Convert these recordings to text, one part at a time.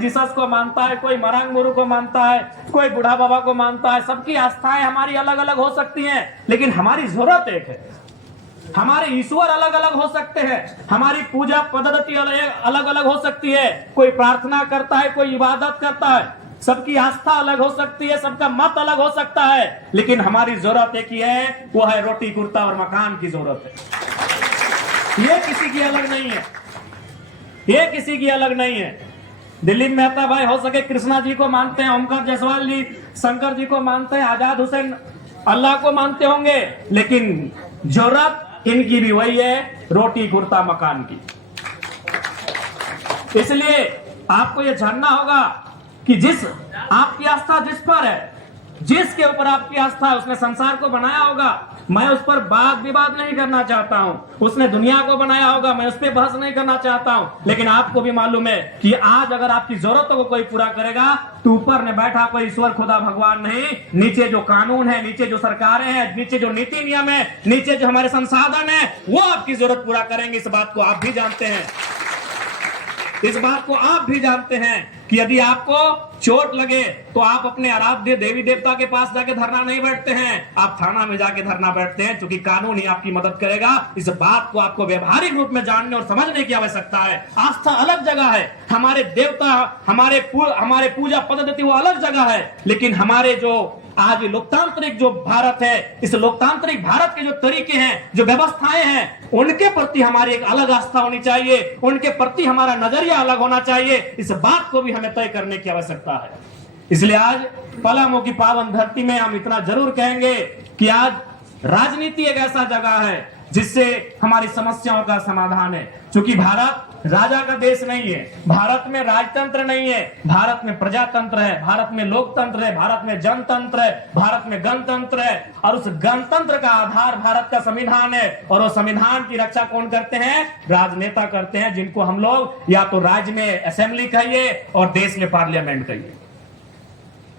Jesus को मानता है, कोई मरंग मुरु को मानता है, कोई बूढ़ा बाबा को मानता है। सबकी आस्थाएं हमारी अलग अलग हो सकती हैं, लेकिन हमारी जरूरत एक है। हमारे ईश्वर अलग अलग हो सकते हैं, हमारी पूजा पद्धति अलग अलग हो सकती है। कोई प्रार्थना करता है, कोई इबादत करता है, सबकी आस्था अलग हो सकती है, सबका मत अलग हो सकता है, लेकिन हमारी जरूरत एक ही है, वो है रोटी कुर्ता और मकान की जरूरत है। ये किसी की अलग नहीं है, ये किसी की अलग नहीं है। दिलीप मेहता भाई हो सके कृष्णा जी को मानते हैं, ओमकार जायसवाल जी शंकर जी को मानते हैं, आजाद हुसैन अल्लाह को मानते होंगे, लेकिन जरूरत इनकी भी वही है, रोटी कुर्ता मकान की। इसलिए आपको यह जानना होगा कि जिस आपकी आस्था जिस पर है, जिसके ऊपर आपकी आस्था है, उसने संसार को बनाया होगा। मैं उस पर वाद विवाद नहीं करना चाहता हूं। उसने दुनिया को बनाया होगा, मैं उस पर बहस नहीं करना चाहता हूं। लेकिन आपको भी मालूम है कि आज अगर आपकी जरूरतों को कोई पूरा करेगा तो ऊपर ने बैठा कोई ईश्वर खुदा भगवान नहीं, नीचे जो कानून है, नीचे जो सरकारें हैं, नीचे जो नीति नियम है, नीचे जो हमारे संसाधन है, वो आपकी जरूरत पूरा करेंगे। इस बात को आप भी जानते हैं, इस बात को आप भी जानते हैं कि यदि आपको चोट लगे तो आप अपने आराध्य देवी देवता के पास जाके धरना नहीं बैठते हैं, आप थाना में जाके धरना बैठते हैं, क्योंकि कानून ही आपकी मदद करेगा। इस बात को आपको व्यवहारिक रूप में जानने और समझने की आवश्यकता है। आस्था अलग जगह है, हमारे देवता, हमारे पूजा पद्धति वो अलग जगह है, लेकिन हमारे जो आज लोकतांत्रिक जो भारत है, इस लोकतांत्रिक भारत के जो तरीके हैं, जो व्यवस्थाएं हैं, उनके प्रति हमारी एक अलग आस्था होनी चाहिए, उनके प्रति हमारा नजरिया अलग होना चाहिए। इस बात को भी हमें तय करने की आवश्यकता है। इसलिए आज पलामू की पावन धरती में हम इतना जरूर कहेंगे कि आज राजनीति एक ऐसा जगह है जिससे हमारी समस्याओं का समाधान है। क्योंकि भारत राजा का देश नहीं है, भारत में राजतंत्र नहीं है, भारत में प्रजातंत्र है, भारत में लोकतंत्र है, भारत में जनतंत्र है, भारत में गणतंत्र है, और उस गणतंत्र का आधार भारत का संविधान है। और वो संविधान की रक्षा कौन करते हैं? राजनेता करते हैं, जिनको हम लोग या तो राज्य में असेंबली कहिए और देश में पार्लियामेंट कहिए।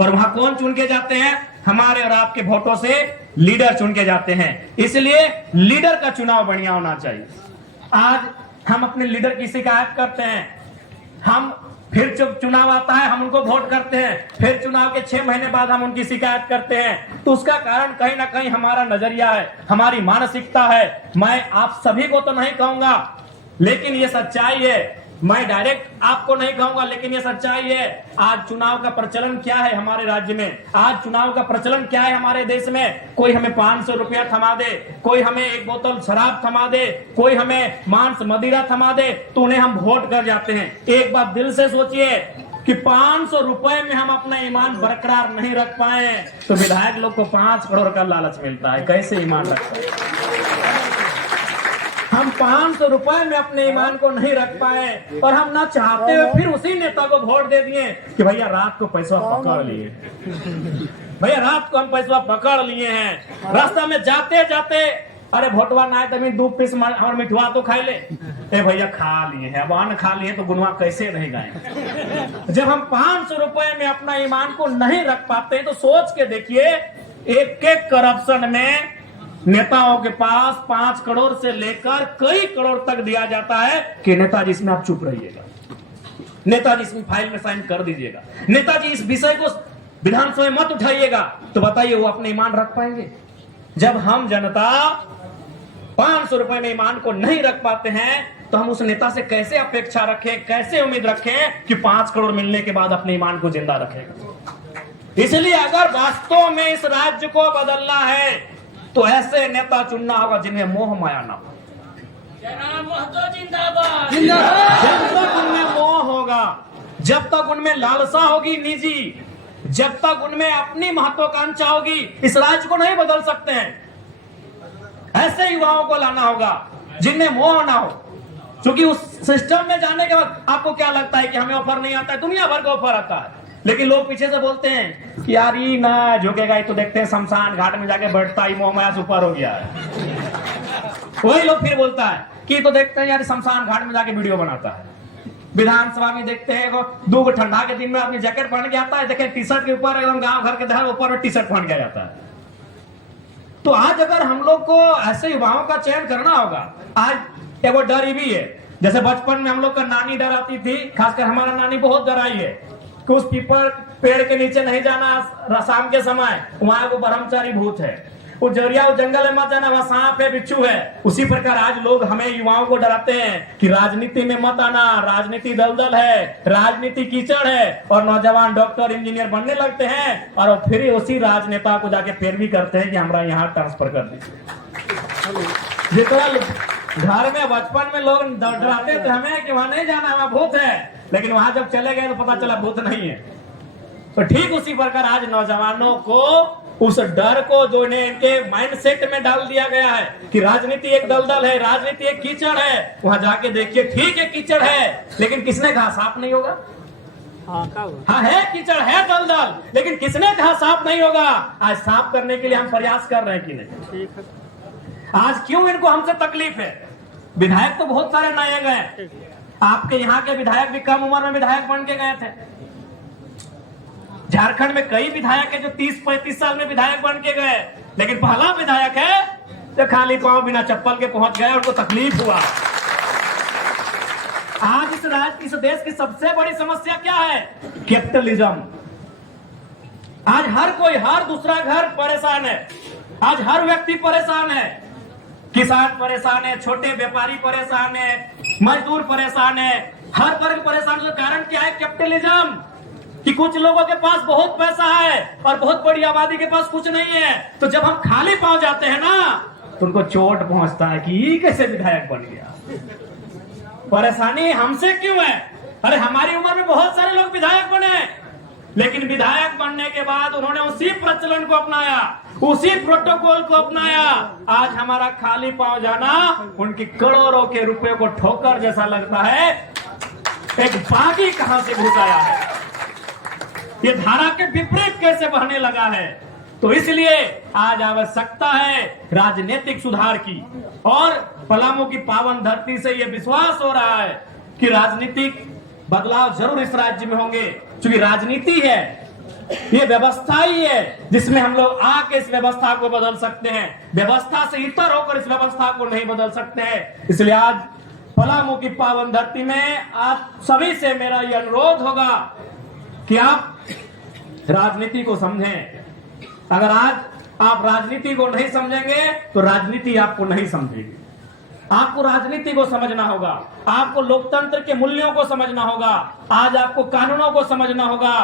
और वहां कौन चुन के जाते हैं? हमारे और आपके वोटों से लीडर चुन के जाते हैं। इसलिए लीडर का चुनाव बढ़िया होना चाहिए। आज हम अपने लीडर की शिकायत करते हैं, हम फिर जब चुनाव आता है हम उनको वोट करते हैं, फिर चुनाव के 6 महीने बाद हम उनकी शिकायत करते हैं। तो उसका कारण कहीं ना कहीं हमारा नजरिया है, हमारी मानसिकता है। मैं आप सभी को तो नहीं कहूंगा, लेकिन ये सच्चाई है। मैं डायरेक्ट आपको नहीं कहूंगा, लेकिन ये सच्चाई है। आज चुनाव का प्रचलन क्या है हमारे राज्य में? आज चुनाव का प्रचलन क्या है हमारे देश में? कोई हमें 500 रुपया थमा दे, कोई हमें 1 बोतल शराब थमा दे, कोई हमें मांस मदिरा थमा दे, तो उन्हें हम वोट कर जाते हैं। एक बात दिल से सोचिए कि 500 रुपए में हम अपना ईमान बरकरार नहीं रख पाए तो विधायक लोग को 5 करोड़ का लालच मिलता है। कैसे ईमान रखते हैं? हम 500 रुपए में अपने ईमान को नहीं रख पाए और हम ना चाहते हुए फिर उसी नेता को वोट दे दिए कि भैया रात को पैसा पकड़ लिए, भैया रात को हम पैसा पकड़ लिए हैं। रास्ता में जाते जाते अरे भोटवा ना तभी 2 पीस और मिठवा तो खा ले, भैया खा लिए हैं, अब अन्न खा लिए तो गुनवा कैसे नहीं गए। जब हम 500 रुपए में अपना ईमान को नहीं रख पाते तो सोच के देखिए, एक करप्शन में नेताओं के पास 5 करोड़ से लेकर कई करोड़ तक दिया जाता है कि नेताजी इसमें आप चुप रहिएगा, नेताजी इसमें फाइल में साइन कर दीजिएगा, नेताजी इस विषय को विधानसभा में मत उठाइएगा। तो बताइए वो अपने ईमान रख पाएंगे? जब हम जनता 500 रुपए में ईमान को नहीं रख पाते हैं तो हम उस नेता से कैसे अपेक्षा रखें, कैसे उम्मीद रखें कि 5 करोड़ मिलने के बाद अपने ईमान को जिंदा रखेगा। इसलिए अगर वास्तव में इस राज्य को बदलना है तो ऐसे नेता चुनना होगा जिन्हें मोह माया ना हो। जिंदाबाद। जब तक उनमें मोह होगा, जब तक उनमें लालसा होगी निजी, जब तक उनमें अपनी महत्वाकांक्षा होगी, इस राज्य को नहीं बदल सकते हैं। ऐसे युवाओं को लाना होगा जिनमें मोह ना हो। क्योंकि उस सिस्टम में जाने के बाद आपको क्या लगता है कि हमें ऑफर नहीं आता है? दुनिया भर का ऑफर आता है, लेकिन लोग पीछे से बोलते हैं कि यार ये ना झुकेगा, ये तो देखते हैं शमशान घाट में जाके बैठता ही मोह माया से ऊपर हो गया है। वही लोग फिर बोलता है कि तो देखते हैं यार शमशान घाट में जाके वीडियो बनाता है। विधानसभा में देखते हैं 2 ठंडा के दिन में अपनी जैकेट पहन के आता है, देखे टी शर्ट के ऊपर एकदम गांव घर के दहर ऊपर में टी शर्ट पहन के जाता है। तो आज अगर हम लोग को ऐसे युवाओं का चयन करना होगा, आज एगो डर भी है, जैसे बचपन में हम लोग का नानी डराती थी, खासकर हमारा नानी बहुत डराई है कि उस पीपल पेड़ के नीचे नहीं जाना शाम के समय, वहां को ब्रह्मचारी भूत है, वो जरिया वो जंगल में मत जाना, वहां सांप है बिच्छू है। उसी प्रकार आज लोग हमें युवाओं को डराते हैं कि राजनीति में मत आना, राजनीति दलदल है, राजनीति कीचड़ है, और नौजवान डॉक्टर इंजीनियर बनने लगते हैं और फिर उसी राजनेता को जाके पैरवी करते हैं कि हमारा यहाँ ट्रांसफर कर दीजिए। जितना घर में बचपन में लोग डराते थे हमें कि वहां नहीं जाना, वहां भूत है, लेकिन वहां जब चले गए तो पता चला भूत नहीं है। तो ठीक उसी प्रकार आज नौजवानों को उस डर को जो इनके माइंडसेट में डाल दिया गया है कि राजनीति एक दलदल है, राजनीति एक कीचड़ है, वहां जाके देखिए ठीक है कीचड़ है, लेकिन किसने कहा साफ नहीं होगा? हाँ है कीचड़ है दलदल, लेकिन किसने कहा साफ नहीं होगा? आज साफ करने के लिए हम प्रयास कर रहे हैं कि नहीं? आज क्यों इनको हमसे तकलीफ है? विधायक तो बहुत सारे नए गए, आपके यहाँ के विधायक भी कम उम्र में विधायक बन के गए थे। झारखंड में कई विधायक है जो 30-35 साल में विधायक बन के गए, लेकिन पहला विधायक है जो खाली पांव बिना चप्पल के पहुंच गए, उनको तकलीफ हुआ। आज इस देश की सबसे बड़ी समस्या क्या है? कैपिटलिज्म। आज हर दूसरा घर परेशान है, आज हर व्यक्ति परेशान है, किसान परेशान है, छोटे व्यापारी परेशान है, मजदूर परेशान है, हर वर्ग परेशान है। कारण क्या है? कैपिटलिज्म। कि कुछ लोगों के पास बहुत पैसा है और बहुत बड़ी आबादी के पास कुछ नहीं है, तो जब हम खाली पांव जाते हैं ना तो उनको चोट पहुंचता है कि ये कैसे विधायक बन गया। परेशानी हमसे क्यों है? अरे हमारी उम्र में बहुत सारे लोग विधायक बने, लेकिन विधायक बनने के बाद उन्होंने उसी प्रचलन को अपनाया, उसी प्रोटोकॉल को अपनाया। आज हमारा खाली पांव जाना उनकी करोड़ों के रुपए को ठोकर जैसा लगता है। एक बागी कहां से घुस आया है, ये धारा के विपरीत कैसे बहने लगा है। तो इसलिए आज आवश्यकता है राजनीतिक सुधार की, और पलामू की पावन धरती से ये विश्वास हो रहा है कि राजनीतिक बदलाव जरूर इस राज्य में होंगे, क्योंकि राजनीति है, ये व्यवस्था ही है जिसमें हम लोग आके इस व्यवस्था को बदल सकते हैं। व्यवस्था से इतर होकर इस व्यवस्था को नहीं बदल सकते हैं। इसलिए आज पलामू की पावन धरती में आप सभी से मेरा ये अनुरोध होगा कि आप राजनीति को समझें। अगर आज आप राजनीति को नहीं समझेंगे तो राजनीति आपको नहीं समझेगी। आपको राजनीति को समझना होगा, आपको लोकतंत्र के मूल्यों को समझना होगा, आज आपको कानूनों को समझना होगा,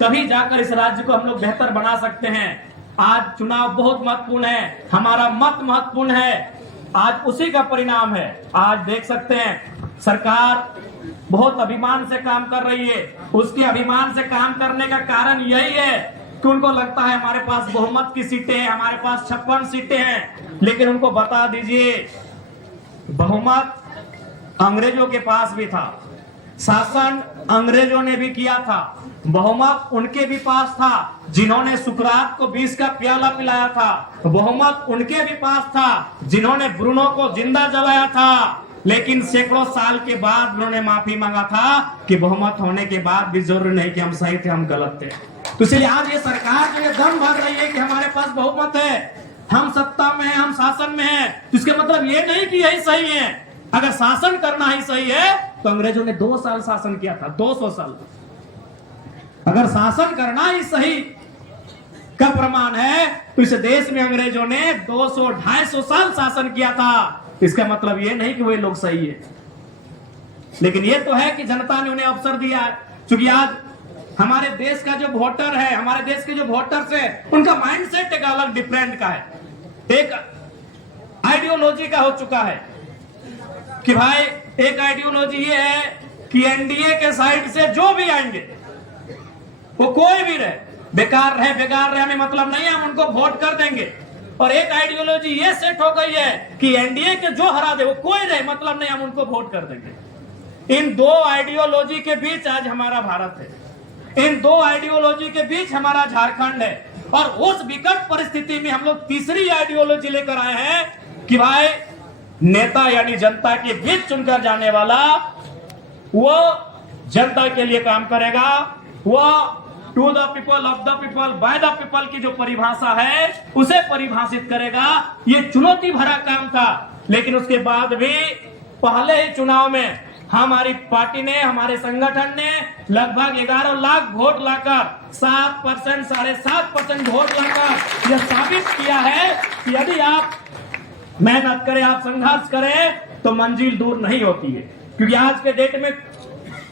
तभी जाकर इस राज्य को हम लोग बेहतर बना सकते हैं। आज चुनाव बहुत महत्वपूर्ण है, हमारा मत महत्वपूर्ण है, आज उसी का परिणाम है। आज देख सकते हैं सरकार बहुत अभिमान से काम कर रही है। उसके अभिमान से काम करने का कारण यही है कि उनको लगता है हमारे पास बहुमत की सीटें हैं, हमारे पास 56 सीटें हैं, लेकिन उनको बता दीजिए बहुमत अंग्रेजों के पास भी था, शासन अंग्रेजों ने भी किया था, बहुमत उनके भी पास था जिन्होंने सुकरात को 20 का प्याला पिलाया था, बहुमत उनके भी पास था जिन्होंने ब्रूनो को जिंदा जलाया था। लेकिन सैकड़ों साल के बाद उन्होंने माफी मांगा था कि बहुमत होने के बाद भी जरूरी नहीं कि हम सही थे, हम गलत थे। तो इसलिए आज ये सरकार जो ये दम भर रही है कि हमारे पास बहुमत है, हम सत्ता में हैं, हम शासन में हैं, तो इसके मतलब ये नहीं कि यही सही है। अगर शासन करना ही सही है तो अंग्रेजों ने 2 साल शासन किया था, 200 साल। अगर शासन करना ही सही का प्रमाण है तो इस देश में अंग्रेजों ने 200-250 साल शासन किया था। इसका मतलब ये नहीं कि वे लोग सही है, लेकिन ये तो है कि जनता ने उन्हें अवसर दिया है। क्योंकि आज हमारे देश का जो वोटर है, हमारे देश के जो वोटर्स है, उनका माइंडसेट एक अलग डिफरेंट का है, एक आइडियोलॉजी का हो चुका है कि भाई एक आइडियोलॉजी ये है कि एनडीए के साइड से जो भी आएंगे वो कोई भी रहे, बेकार रहे हमें मतलब नहीं है, हम उनको वोट कर देंगे। और एक आइडियोलॉजी ये सेट हो गई है कि एनडीए के जो हरा दे वो कोई रहे मतलब नहीं, हम उनको वोट कर देंगे। इन दो आइडियोलॉजी के बीच आज हमारा भारत है, इन दो आइडियोलॉजी के बीच हमारा झारखंड है, और उस विकट परिस्थिति में हम लोग तीसरी आइडियोलॉजी लेकर आए हैं कि भाई नेता यानी जनता के बीच चुनकर जाने वाला वो जनता के लिए काम करेगा, वो to the people, of the people, by the people की जो परिभाषा है उसे परिभाषित करेगा। ये चुनौती भरा काम था, लेकिन उसके बाद भी पहले ही चुनाव में हमारी पार्टी ने, हमारे संगठन ने लगभग 11 लाख वोट लाकर 7%, 7.5% वोट लाकर यह साबित किया है कि यदि आप मेहनत करें, आप संघर्ष करें तो मंजिल दूर नहीं होती है। क्योंकि आज के डेट में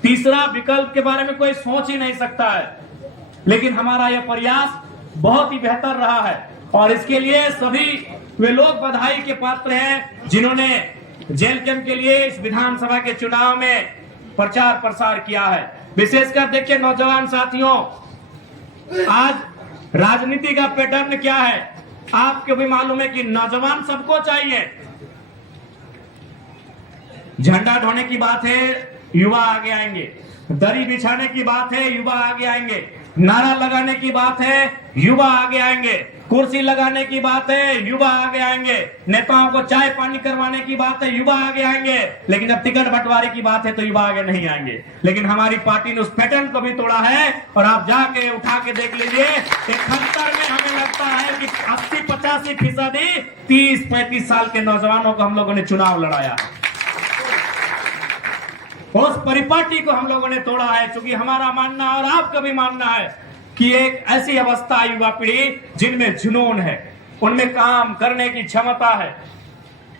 तीसरा विकल्प के बारे में कोई सोच ही नहीं सकता है, लेकिन हमारा यह प्रयास बहुत ही बेहतर रहा है और इसके लिए सभी वे लोग बधाई के पात्र हैं जिन्होंने जेल कैंप के लिए इस विधानसभा के चुनाव में प्रचार प्रसार किया है। विशेषकर देखिए नौजवान साथियों, आज राजनीति का पैटर्न क्या है आपको भी मालूम है कि नौजवान सबको चाहिए। झंडा ढोने की बात है, युवा आगे आएंगे। दरी बिछाने की बात है, युवा आगे आएंगे। नारा लगाने की बात है, युवा आगे आएंगे। कुर्सी लगाने की बात है, युवा आगे आएंगे। नेताओं को चाय पानी करवाने की बात है, युवा आगे आएंगे। लेकिन जब टिकट बंटवारे की बात है तो युवा आगे नहीं आएंगे। लेकिन हमारी पार्टी ने उस पैटर्न को भी तोड़ा है और आप जाके उठा के देख लीजिए, 71 में हमें लगता है कि 80-85% 30-35 साल के नौजवानों को हम लोगों ने चुनाव लड़ाया। उस परिपाटी को हम लोगों ने तोड़ा है, क्योंकि हमारा मानना और आपका भी मानना है कि एक ऐसी अवस्था युवा पीढ़ी जिनमें जुनून है, उनमें काम करने की क्षमता है।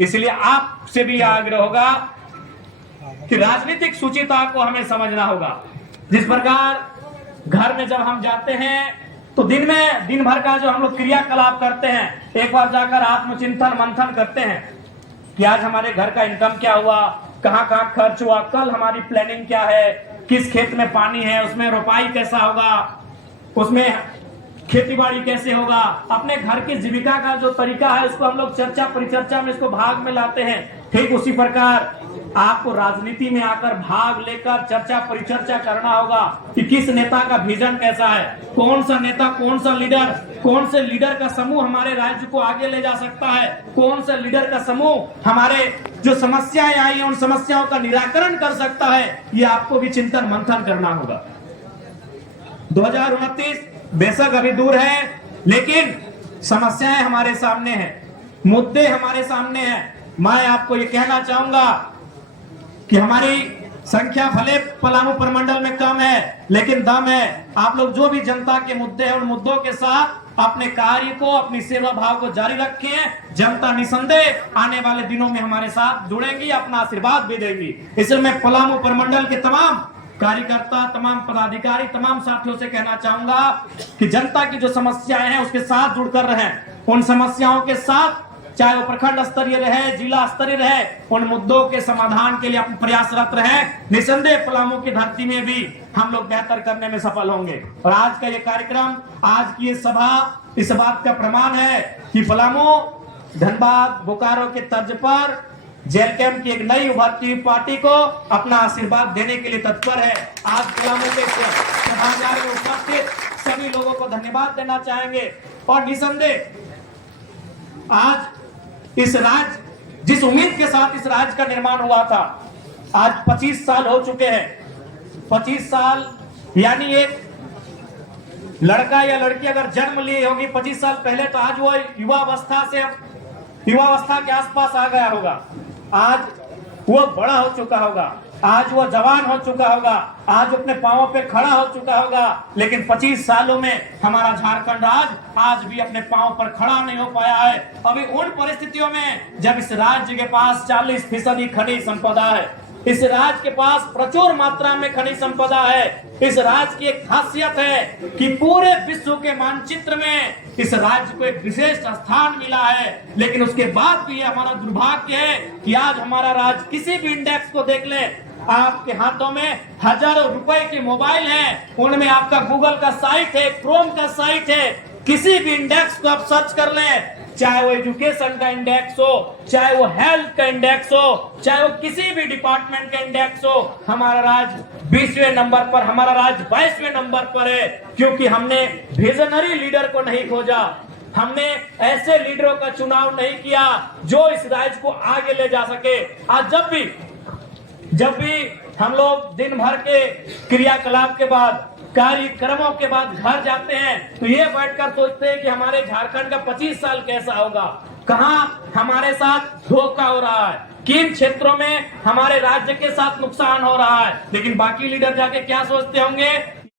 इसलिए आपसे भी आग्रह होगा कि राजनीतिक सुचिता को हमें समझना होगा। जिस प्रकार घर में जब हम जाते हैं तो दिन भर का जो हम लोग क्रियाकलाप करते हैं, एक बार जाकर आत्मचिंतन मंथन करते हैं कि आज हमारे घर का इनकम क्या हुआ, कहाँ कहाँ खर्च हुआ, कल हमारी प्लानिंग क्या है, किस खेत में पानी है, उसमें रोपाई कैसा होगा, उसमें खेतीबाड़ी कैसे होगा। अपने घर की जीविका का जो तरीका है उसको हम लोग चर्चा परिचर्चा में इसको भाग में लाते हैं। ठीक उसी प्रकार आपको राजनीति में आकर भाग लेकर चर्चा परिचर्चा करना होगा कि किस नेता का विजन कैसा है, कौन सा नेता, कौन सा लीडर, कौन से लीडर का समूह हमारे राज्य को आगे ले जा सकता है, कौन से लीडर का समूह हमारे जो समस्याएं आई हैं उन समस्याओं का निराकरण कर सकता है। ये आपको भी चिंतन मंथन करना होगा। 2029 बेशक अभी दूर है, लेकिन समस्याएं हमारे सामने हैं, मुद्दे हमारे सामने हैं। मैं आपको ये कहना चाहूंगा कि हमारी संख्या भले पलामू प्रमंडल में कम है, लेकिन दम है। आप लोग जो भी जनता के मुद्दे हैं उन मुद्दों के साथ अपने कार्य को, अपनी सेवा भाव को जारी रखें। जनता निसंदेह आने वाले दिनों में हमारे साथ जुड़ेंगी, अपना आशीर्वाद भी देंगी। इसलिए मैं पलामू प्रमंडल के तमाम कार्यकर्ता, तमाम पदाधिकारी, तमाम साथियों से कहना चाहूंगा कि जनता की जो समस्याएं हैं उसके साथ जुड़कर रहें। उन समस्याओं के साथ, चाहे वो प्रखंड स्तरीय रहे, जिला स्तरीय रहे, उन मुद्दों के समाधान के लिए अपने प्रयासरत रहे। निसंदेह पलामू की धरती में भी हम लोग बेहतर करने में सफल होंगे। और आज का ये कार्यक्रम, आज की ये सभा इस बात का प्रमाण है कि पलामू, धनबाद, बोकारो के तर्ज पर जेल कैंप की एक नई उभरती हुई पार्टी को अपना आशीर्वाद देने के लिए तत्पर है। आज पलामू के सभागार में उपस्थित सभी लोगों को धन्यवाद देना चाहेंगे। और निसंदेह आज इस राज्य, जिस उम्मीद के साथ इस राज्य का निर्माण हुआ था, आज 25 साल हो चुके हैं। 25 साल यानी एक लड़का या लड़की अगर जन्म ली होगी 25 साल पहले, तो आज वो युवावस्था के आसपास आ गया होगा। आज वो बड़ा हो चुका होगा, आज वो जवान हो चुका होगा, आज अपने पांवों पे खड़ा हो चुका होगा। लेकिन 25 सालों में हमारा झारखंड राज्य आज भी अपने पांव पर खड़ा नहीं हो पाया है। अभी उन परिस्थितियों में जब इस राज्य के पास 40% खनिज संपदा है, इस राज्य के पास प्रचुर मात्रा में खनिज संपदा है। इस राज्य की एक खासियत है कि पूरे विश्व के मानचित्र में इस राज्य को एक विशेष स्थान मिला है। लेकिन उसके बाद भी हमारा दुर्भाग्य है कि आज हमारा राज्य, किसी भी इंडेक्स को देख ले, आपके हाथों में हजारों रुपए के मोबाइल हैं, उनमें आपका गूगल का साइट है, क्रोम का साइट है। किसी भी इंडेक्स को आप सर्च कर लें, चाहे वो एजुकेशन का इंडेक्स हो, चाहे वो हेल्थ का इंडेक्स हो, चाहे वो किसी भी डिपार्टमेंट का इंडेक्स हो, हमारा राज्य 20वें नंबर पर, हमारा राज्य 22वें नंबर पर है। क्योंकि हमने विजनरी लीडर को नहीं खोजा, हमने ऐसे लीडरों का चुनाव नहीं किया जो इस राज्य को आगे ले जा सके। आज जब भी हम लोग दिन भर के क्रियाकलाप के बाद, कार्यक्रमों के बाद घर जाते हैं, तो ये बैठकर सोचते हैं कि हमारे झारखंड का 25 साल कैसा होगा, कहां हमारे साथ धोखा हो रहा है, किन क्षेत्रों में हमारे राज्य के साथ नुकसान हो रहा है। लेकिन बाकी लीडर जाके क्या सोचते होंगे